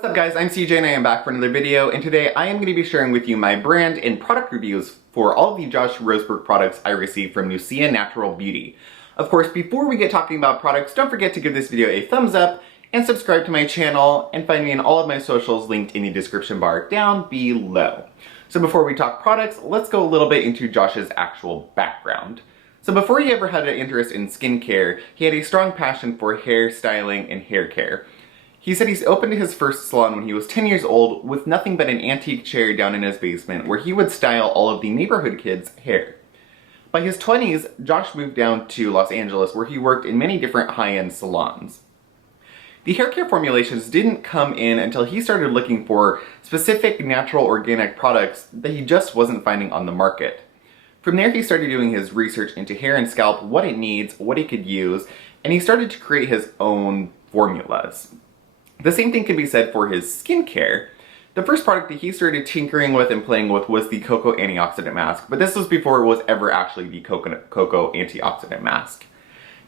What's up guys, I'm CJ and I am back for another video, and today I am going to be sharing with you my brand and product reviews for all the Josh Rosebrook products I received from Nuciya Natural Beauty. Of course, before we get talking about products, don't forget to give this video a thumbs up and subscribe to my channel, and find me in all of my socials linked in the description bar down below. So before we talk products, let's go a little bit into Josh's actual background. So before he ever had an interest in skincare, he had a strong passion for hair styling and hair care. He said he's opened his first salon when he was 10 years old with nothing but an antique chair down in his basement where he would style all of the neighborhood kids' hair. By his 20s, Josh moved down to Los Angeles where he worked in many different high-end salons. The hair care formulations didn't come in until he started looking for specific natural organic products that he just wasn't finding on the market. From there he started doing his research into hair and scalp, what it needs, what he could use, and he started to create his own formulas. The same thing can be said for his skincare. The first product that he started tinkering with and playing with was the cocoa antioxidant mask, but this was before it was ever actually the cocoa antioxidant mask.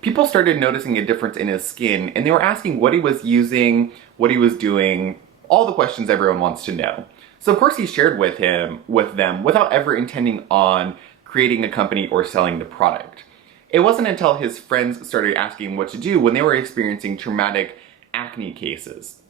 People started noticing a difference in his skin, and they were asking what he was using, what he was doing, all the questions everyone wants to know. So of course he shared with them without ever intending on creating a company or selling the product. It wasn't until his friends started asking what to do when they were experiencing traumatic acne cases.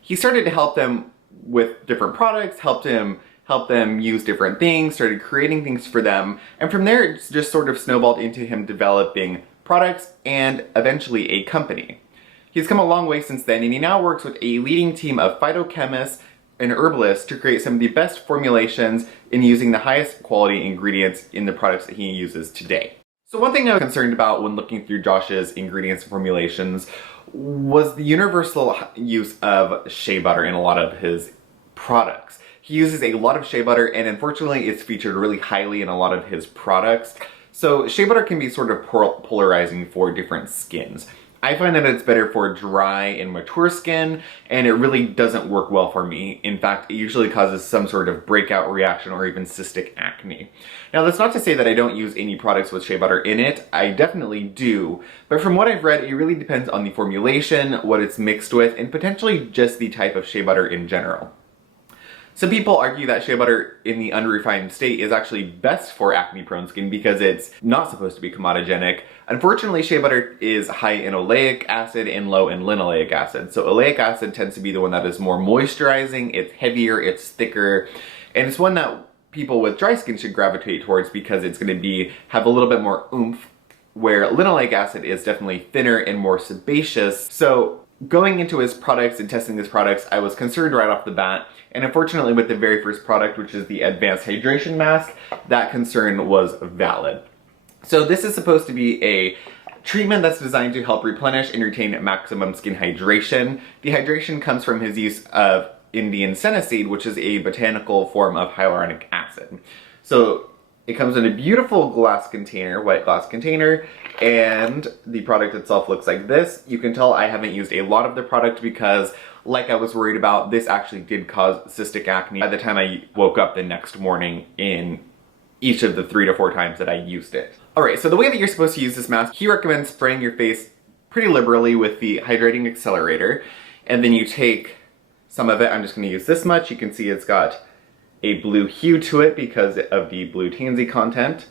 He started to help them with different products, help them use different things, started creating things for them, and from there it just sort of snowballed into him developing products and eventually a company. He's come a long way since then, and he now works with a leading team of phytochemists and herbalists to create some of the best formulations in using the highest quality ingredients in the products that he uses today. So one thing I was concerned about when looking through Josh's ingredients and formulations was the universal use of shea butter in a lot of his products. He uses a lot of shea butter, and unfortunately it's featured really highly in a lot of his products. So shea butter can be sort of polarizing for different skins. I find that it's better for dry and mature skin, and it really doesn't work well for me. In fact, it usually causes some sort of breakout reaction or even cystic acne. Now, that's not to say that I don't use any products with shea butter in it. I definitely do. But from what I've read, it really depends on the formulation, what it's mixed with, and potentially just the type of shea butter in general. Some people argue that shea butter in the unrefined state is actually best for acne-prone skin because it's not supposed to be comedogenic. Unfortunately, shea butter is high in oleic acid and low in linoleic acid. So oleic acid tends to be the one that is more moisturizing, it's heavier, it's thicker, and it's one that people with dry skin should gravitate towards because it's going to have a little bit more oomph, where linoleic acid is definitely thinner and more sebaceous. So going into his products and testing his products, I was concerned right off the bat, and unfortunately with the very first product, which is the Advanced Hydration Mask, that concern was valid. So this is supposed to be a treatment that's designed to help replenish and retain maximum skin hydration. The hydration comes from his use of Indian seneseed, which is a botanical form of hyaluronic acid. So it comes in a beautiful glass container, white glass container, and the product itself looks like this. You can tell I haven't used a lot of the product because, like I was worried about, this actually did cause cystic acne by the time I woke up the next morning in each of the 3 to 4 times that I used it. Alright, so the way that you're supposed to use this mask, he recommends spraying your face pretty liberally with the Hydrating Accelerator, and then you take some of it. I'm just going to use this much. You can see it's got a blue hue to it because of the blue tansy content.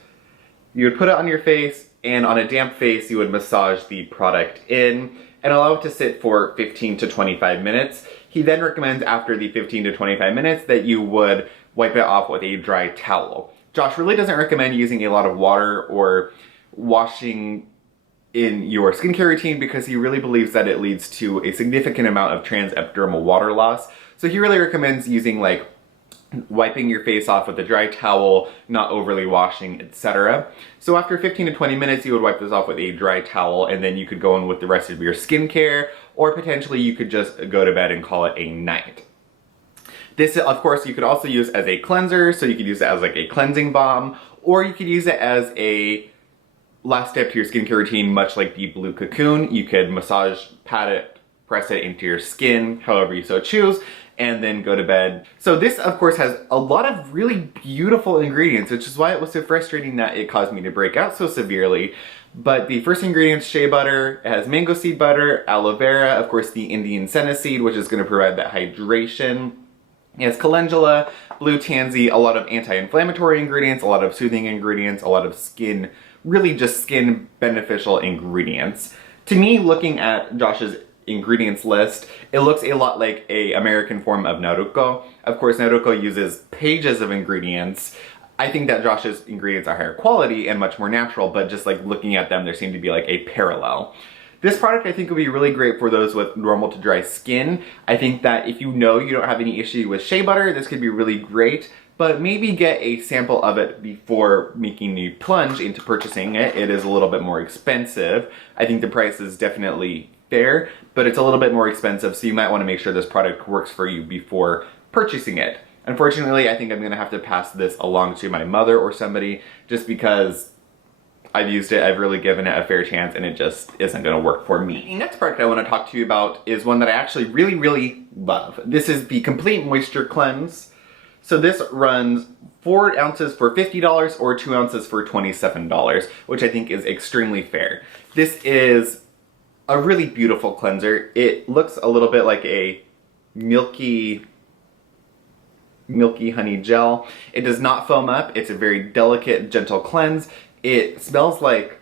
You would put it on your face, and on a damp face you would massage the product in and allow it to sit for 15 to 25 minutes. He then recommends after the 15 to 25 minutes that you would wipe it off with a dry towel. Josh really doesn't recommend using a lot of water or washing in your skincare routine because he really believes that it leads to a significant amount of transepidermal water loss. So he really recommends using wiping your face off with a dry towel, not overly washing, etc. So after 15 to 20 minutes, you would wipe this off with a dry towel, and then you could go in with the rest of your skincare, or potentially you could just go to bed and call it a night. This, of course, you could also use as a cleanser, so you could use it as like a cleansing balm, or you could use it as a last step to your skincare routine, much like the Blue Cocoon. You could massage, pat it, press it into your skin, however you so choose, and then go to bed. So this, of course, has a lot of really beautiful ingredients, which is why it was so frustrating that it caused me to break out so severely. But the first ingredient is shea butter. It has mango seed butter, aloe vera, of course the Indian senna seed, which is going to provide that hydration. It has calendula, blue tansy, a lot of anti-inflammatory ingredients, a lot of soothing ingredients, a lot of skin, really just skin beneficial ingredients. To me, looking at Josh's ingredients list, it looks a lot like an American form of Naruko. Of course, Naruko uses pages of ingredients. I think that Josh's ingredients are higher quality and much more natural, but just like looking at them, there seemed to be like a parallel. This product I think would be really great for those with normal to dry skin. I think that if you know you don't have any issue with shea butter, this could be really great, but maybe get a sample of it before making the plunge into purchasing it. It is a little bit more expensive. I think the price is definitely fair, but it's a little bit more expensive, so you might want to make sure this product works for you before purchasing it. Unfortunately, I think I'm going to have to pass this along to my mother or somebody just because I've used it, I've really given it a fair chance, and it just isn't going to work for me. The next product I want to talk to you about is one that I actually really love. This is the Complete Moisture Cleanse. So this runs 4 ounces for $50 or 2 ounces for $27, which I think is extremely fair. This is a really beautiful cleanser. It looks a little bit like a milky honey gel. It does not foam up. It's a very delicate, gentle cleanse. It smells like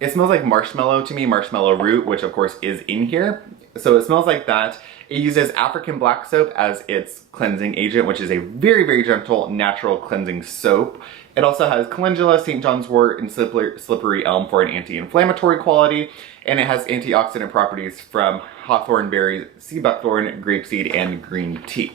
marshmallow to me, marshmallow root, which of course is in here. So it smells like that. It uses African black soap as its cleansing agent, which is a very gentle, natural cleansing soap. It also has calendula, St. John's wort, and slippery elm for an anti-inflammatory quality. And it has antioxidant properties from hawthorn berries, sea buckthorn, grapeseed, and green tea.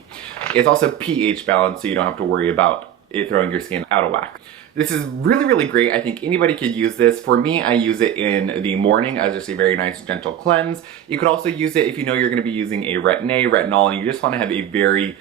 It's also pH balanced, so you don't have to worry about it throwing your skin out of whack. This is really great. I think anybody could use this. For me, I use it in the morning as just a very nice, gentle cleanse. You could also use it if you know you're going to be using a retinol, and you just want to have a very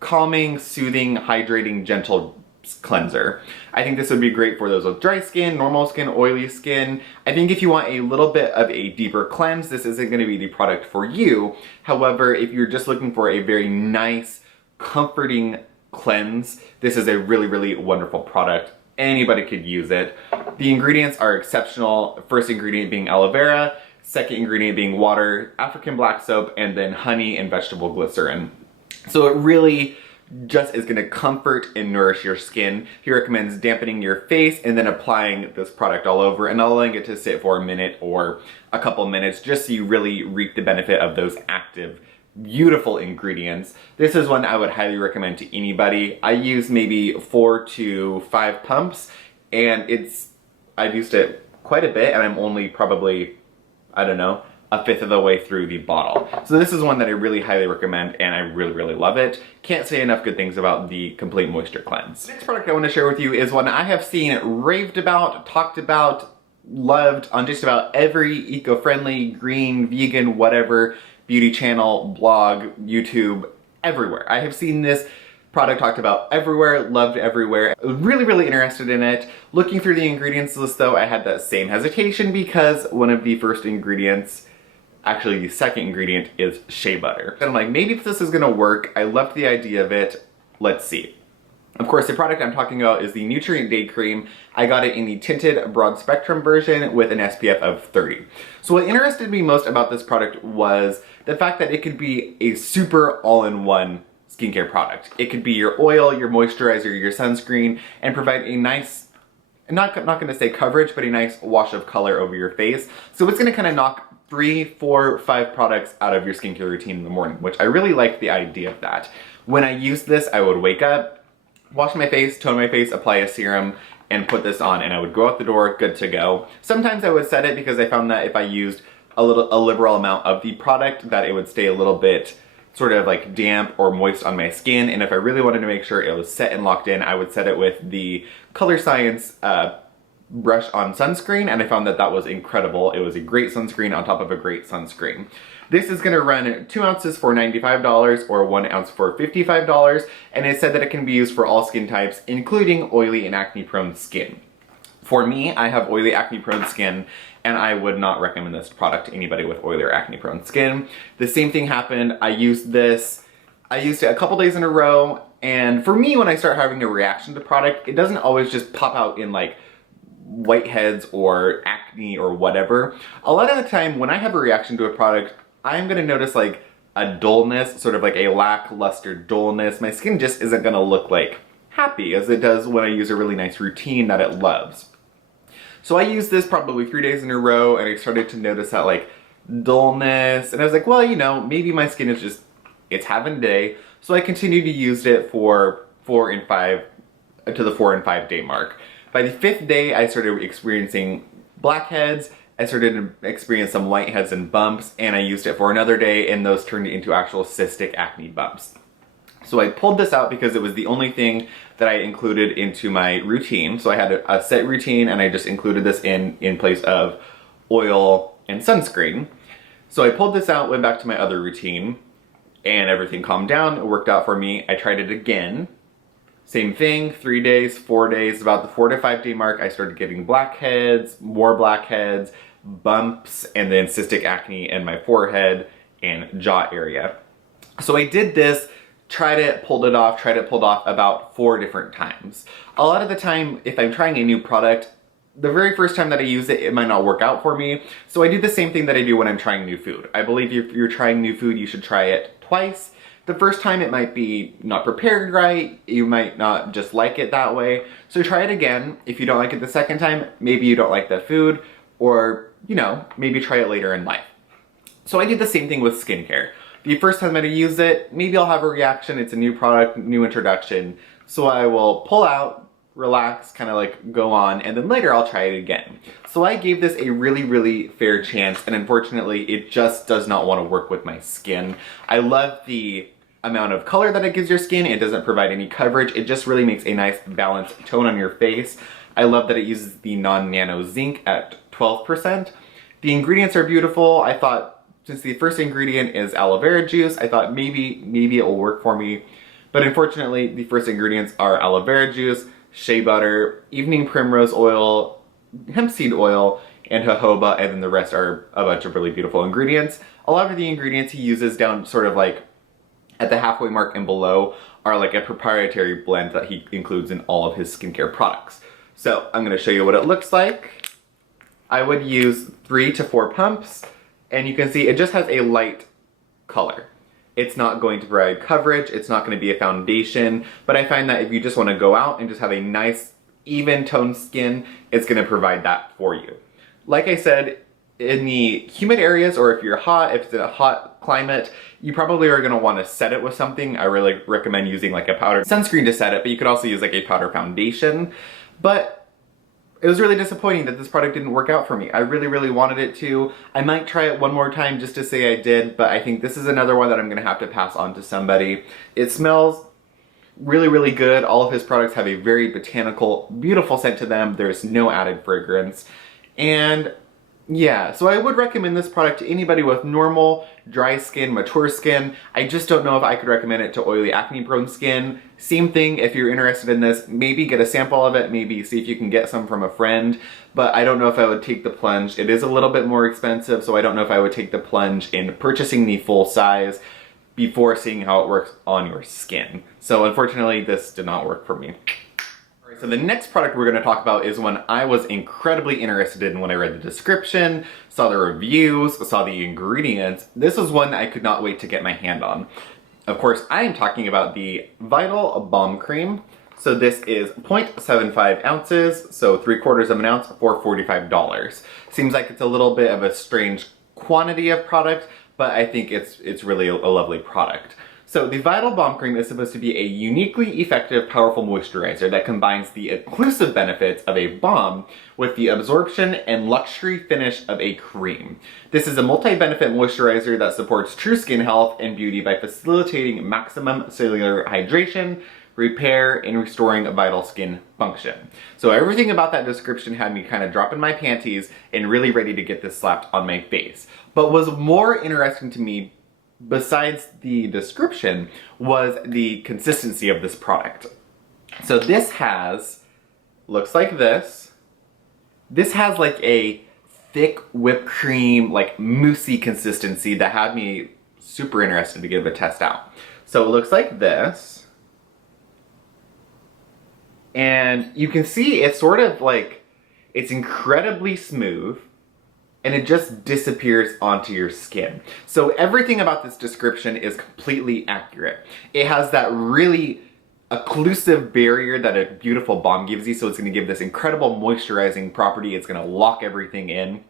calming, soothing, hydrating, gentle cleanser. I think this would be great for those with dry skin, normal skin, oily skin. I think if you want a little bit of a deeper cleanse, this isn't going to be the product for you. However, if you're just looking for a very nice, comforting cleanse, this is a really wonderful product. Anybody could use it. The ingredients are exceptional. First ingredient being aloe vera, second ingredient being water, African black soap, and then honey and vegetable glycerin. So it really just is going to comfort and nourish your skin. He recommends dampening your face and then applying this product all over and allowing it to sit for a minute or a couple minutes just so you really reap the benefit of those active, beautiful ingredients. This is one I would highly recommend to anybody. I use maybe 4 to 5 pumps, and I've used it quite a bit, and I'm only probably, I don't know, a fifth of the way through the bottle. So this is one that I really highly recommend, and I really love it. Can't say enough good things about the Complete Moisture Cleanse. The next product I want to share with you is one I have seen raved about, talked about, loved on just about every eco-friendly, green, vegan, whatever beauty channel, blog, YouTube, everywhere. I have seen this product talked about everywhere, loved everywhere. Really interested in it. Looking through the ingredients list though, I had that same hesitation because one of the first ingredients, actually the second ingredient, is shea butter. And I'm like, maybe if this is gonna work. I loved the idea of it. Let's see. Of course, the product I'm talking about is the Nutrient Day Cream. I got it in the tinted broad spectrum version with an SPF of 30. So what interested me most about this product was the fact that it could be a super all-in-one skincare product. It could be your oil, your moisturizer, your sunscreen, and provide a nice, not gonna say coverage, but a nice wash of color over your face. So it's gonna kind of knock 3, 4, 5 products out of your skincare routine in the morning, which I really like the idea of that. When I used this, I would wake up, wash my face, tone my face, apply a serum, and put this on, and I would go out the door good to go. Sometimes I would set it because I found that if I used a liberal amount of the product, that it would stay a little bit sort of like damp or moist on my skin, and if I really wanted to make sure it was set and locked in, I would set it with the Color Science brush on sunscreen, and I found that that was incredible. It was a great sunscreen on top of a great sunscreen. This is going to run 2 ounces for $95 or 1 ounce for $55, and it said that it can be used for all skin types, including oily and acne-prone skin. For me, I have oily acne-prone skin, and I would not recommend this product to anybody with oily or acne-prone skin. The same thing happened. I used it a couple days in a row, and for me, when I start having a reaction to product, it doesn't always just pop out in like whiteheads or acne or whatever, a lot of the time when I have a reaction to a product, I'm gonna notice like a dullness, sort of like a lackluster dullness. My skin just isn't gonna look like happy as it does when I use a really nice routine that it loves. So I used this probably 3 days in a row and I started to notice that like dullness, and I was like, well, you know, maybe my skin is just, it's having a day. So I continued to use it for 4 and 5 to the 4 and 5 day mark. By the 5th day, I started experiencing blackheads. I started to experience some whiteheads and bumps, and I used it for another day, and those turned into actual cystic acne bumps. So I pulled this out because it was the only thing that I included into my routine. So I had a set routine, and I just included this in place of oil and sunscreen. So I pulled this out, went back to my other routine, and everything calmed down. It worked out for me. I tried it again. Same thing, 3 days, 4 days, about the 4 to 5 day mark, I started getting blackheads, more blackheads, bumps, and then cystic acne in my forehead and jaw area. So I did this, tried it, pulled it off, tried it, pulled off about 4 different times. A lot of the time, if I'm trying a new product, the very first time that I use it, it might not work out for me. So I do the same thing that I do when I'm trying new food. I believe if you're trying new food, you should try it twice. The first time it might be not prepared right, you might not just like it that way. So try it again. If you don't like it the second time, maybe you don't like the food, or, you know, maybe try it later in life. So I did the same thing with skincare. The first time that I use it, maybe I'll have a reaction, it's a new product, new introduction. So I will pull out, relax, kind of like go on, and then later I'll try it again. So I gave this a really, really fair chance, and unfortunately it just does not want to work with my skin. I love the amount of color that it gives your skin. It doesn't provide any coverage. It just really makes a nice balanced tone on your face. I love that it uses the non-nano zinc at 12%. The ingredients are beautiful. I thought, since the first ingredient is aloe vera juice, I thought maybe it will work for me. But unfortunately, the first ingredients are aloe vera juice, shea butter, evening primrose oil, hemp seed oil, and jojoba, and then the rest are a bunch of really beautiful ingredients. A lot of the ingredients he uses down sort of like at the halfway mark and below are like a proprietary blend that he includes in all of his skincare products. So I'm gonna show you what it looks like. I would use 3 to 4 pumps, and you can see it just has a light color. It's not going to provide coverage, it's not gonna be a foundation, but I find that if you just wanna go out and just have a nice, even toned skin, it's gonna provide that for you. Like I said, in the humid areas, or if you're hot, if it's a hot climate, you probably are gonna wanna set it with something. I really recommend using like a powder sunscreen to set it, but you could also use like a powder foundation. But it was really disappointing that this product didn't work out for me. I really, really wanted it to. I might try it one more time just to say I did, but I think this is another one that I'm gonna have to pass on to somebody. It smells really, really good. All of his products have a very botanical, beautiful scent to them. There's no added fragrance. And yeah, so I would recommend this product to anybody with normal, dry skin, mature skin. I just don't know if I could recommend it to oily, acne-prone skin. Same thing, if you're interested in this, maybe get a sample of it, maybe see if you can get some from a friend, but I don't know if I would take the plunge. It is a little bit more expensive, so I don't know if I would take the plunge in purchasing the full size before seeing how it works on your skin. So unfortunately, this did not work for me. So the next product we're going to talk about is one I was incredibly interested in when I read the description, saw the reviews, saw the ingredients. This was one I could not wait to get my hand on. Of course, I am talking about the Vital Balm Cream. So this is 0.75 ounces, so 3/4 of an ounce for $45. Seems like it's a little bit of a strange quantity of product, but I think it's really a lovely product. So the Vital Balm Cream is supposed to be a uniquely effective, powerful moisturizer that combines the exclusive benefits of a balm with the absorption and luxury finish of a cream. This is a multi-benefit moisturizer that supports true skin health and beauty by facilitating maximum cellular hydration, repair, and restoring vital skin function. So everything about that description had me kind of dropping my panties and really ready to get this slapped on my face. But what's more interesting to me, besides the description, was the consistency of this product. So this has, looks like this. This has like a thick whipped cream, like moussey consistency that had me super interested to give a test out. So it looks like this. And you can see it's sort of like, It's incredibly smooth, and it just disappears onto your skin. So everything about this description is completely accurate. It has that really occlusive barrier that a beautiful balm gives you, so it's gonna give this incredible moisturizing property. It's gonna lock everything in.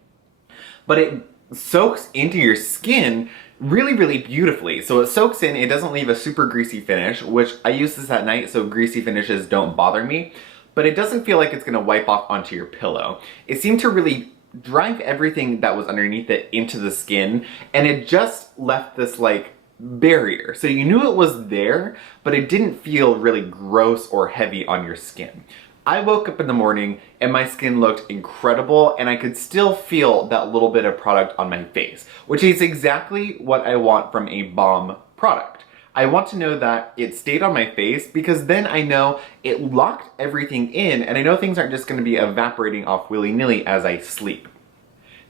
But it soaks into your skin really, really beautifully. So it soaks in, it doesn't leave a super greasy finish, which I use this at night, so greasy finishes don't bother me. But it doesn't feel like it's gonna wipe off onto your pillow. It seemed to really drive everything that was underneath it into the skin, and it just left this like barrier. So you knew it was there, but it didn't feel really gross or heavy on your skin. I woke up in the morning and my skin looked incredible, and I could still feel that little bit of product on my face, which is exactly what I want from a balm product. I want to know that it stayed on my face, because then I know it locked everything in, and I know things aren't just going to be evaporating off willy-nilly as I sleep.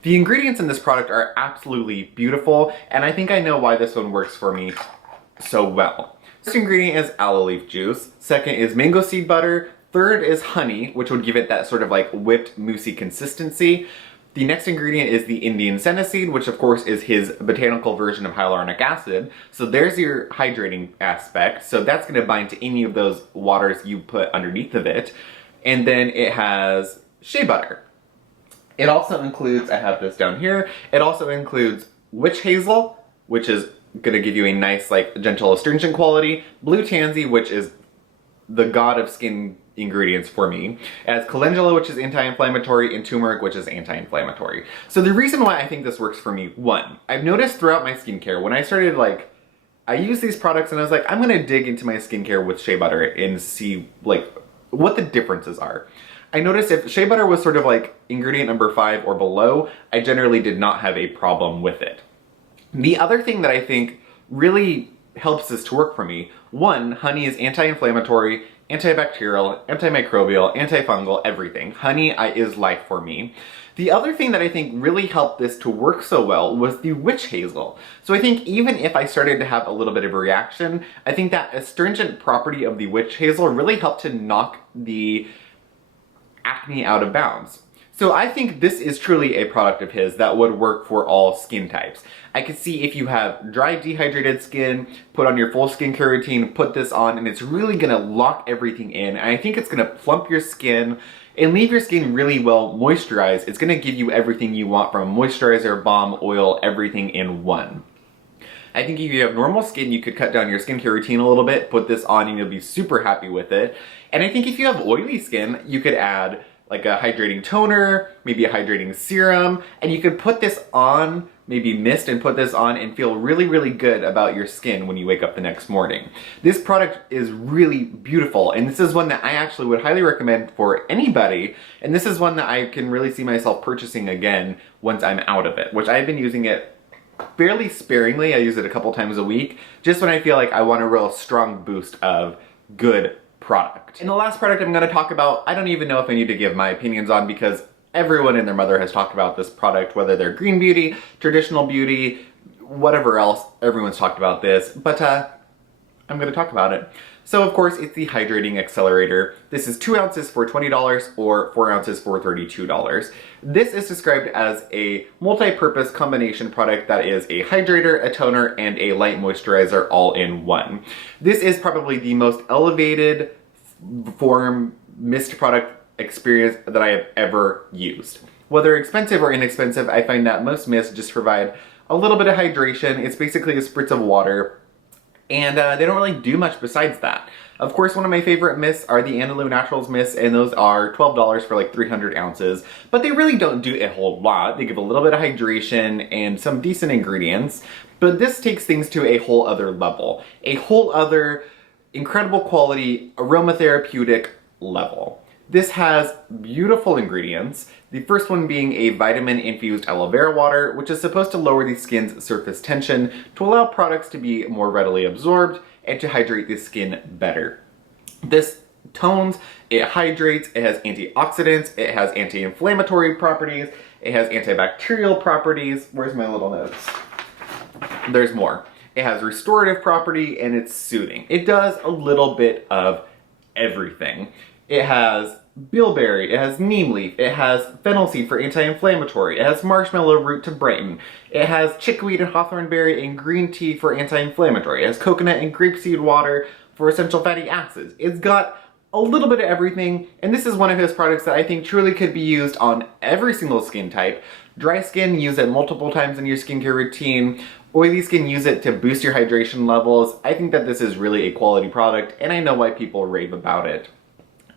The ingredients in this product are absolutely beautiful, and I think I know why this one works for me so well. First ingredient is aloe leaf juice, second is mango seed butter, third is honey, which would give it that sort of like whipped moussey consistency. The next ingredient is the Indian senna seed, which of course is his botanical version of hyaluronic acid. So there's your hydrating aspect. So that's going to bind to any of those waters you put underneath of it. And then it has shea butter. It also includes, I have this down here, it also includes witch hazel, which is going to give you a nice like gentle astringent quality, blue tansy, which is the god of skin ingredients for me, as calendula, which is anti-inflammatory, and turmeric, which is anti-inflammatory. So the reason why I think this works for me, one, I've noticed throughout my skincare, when I started like, I use these products and I was like, I'm gonna dig into my skincare with shea butter and see like what the differences are. I noticed if shea butter was sort of like ingredient number 5 or below, I generally did not have a problem with it. The other thing that I think really helps this to work for me, one, honey is anti-inflammatory, antibacterial, antimicrobial, antifungal, everything. Honey is life for me. The other thing that I think really helped this to work so well was the witch hazel. So I think even if I started to have a little bit of a reaction, I think that astringent property of the witch hazel really helped to knock the acne out of bounds. So I think this is truly a product of his that would work for all skin types. I could see if you have dry, dehydrated skin, put on your full skincare routine, put this on, and it's really gonna lock everything in. And I think it's gonna plump your skin and leave your skin really well moisturized. It's gonna give you everything you want from moisturizer, balm, oil, everything in one. I think if you have normal skin, you could cut down your skincare routine a little bit, put this on, and you'll be super happy with it. And I think if you have oily skin, you could add like a hydrating toner, maybe a hydrating serum, and you could put this on, maybe mist and put this on and feel really, really good about your skin when you wake up the next morning. This product is really beautiful, and this is one that I actually would highly recommend for anybody, and this is one that I can really see myself purchasing again once I'm out of it, which I've been using it fairly sparingly. I use it a couple times a week, just when I feel like I want a real strong boost of good product. And the last product I'm going to talk about, I don't even know if I need to give my opinions on, because everyone and their mother has talked about this product, whether they're green beauty, traditional beauty, whatever else, everyone's talked about this, but I'm going to talk about it. So of course, it's the Hydrating Accelerator. This is 2 ounces for $20 or 4 ounces for $32. This is described as a multi-purpose combination product that is a hydrator, a toner, and a light moisturizer all in one. This is probably the most elevated form mist product experience that I have ever used. Whether expensive or inexpensive, I find that most mists just provide a little bit of hydration. It's basically a spritz of water, and they don't really do much besides that. Of course, one of my favorite mists are the Andalou Naturals mists, and those are $12 for like 300 ounces, but they really don't do a whole lot. They give a little bit of hydration and some decent ingredients, but this takes things to a whole other level, a whole other incredible quality aromatherapeutic level. This has beautiful ingredients, the first one being a vitamin-infused aloe vera water, which is supposed to lower the skin's surface tension to allow products to be more readily absorbed and to hydrate the skin better. This tones, it hydrates, it has antioxidants, it has anti-inflammatory properties, it has antibacterial properties. Where's my little notes? There's more. It has restorative property, and it's soothing. It does a little bit of everything. It has bilberry, it has neem leaf, it has fennel seed for anti-inflammatory, it has marshmallow root to brighten, it has chickweed and hawthorn berry and green tea for anti-inflammatory, it has coconut and grapeseed water for essential fatty acids. It's got a little bit of everything, and this is one of his products that I think truly could be used on every single skin type. Dry skin, use it multiple times in your skincare routine. Oily skin, use it to boost your hydration levels. I think that this is really a quality product, and I know why people rave about it.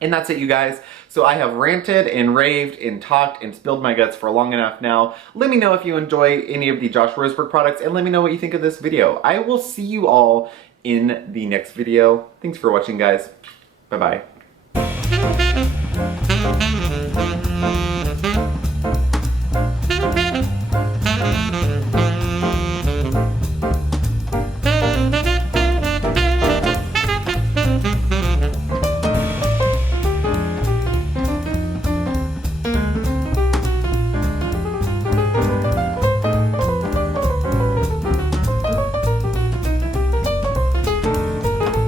And that's it, you guys. So I have ranted and raved and talked and spilled my guts for long enough now. Let me know if you enjoy any of the Josh Rosebrook products, and let me know what you think of this video. I will see you all in the next video. Thanks for watching, guys. Bye-bye.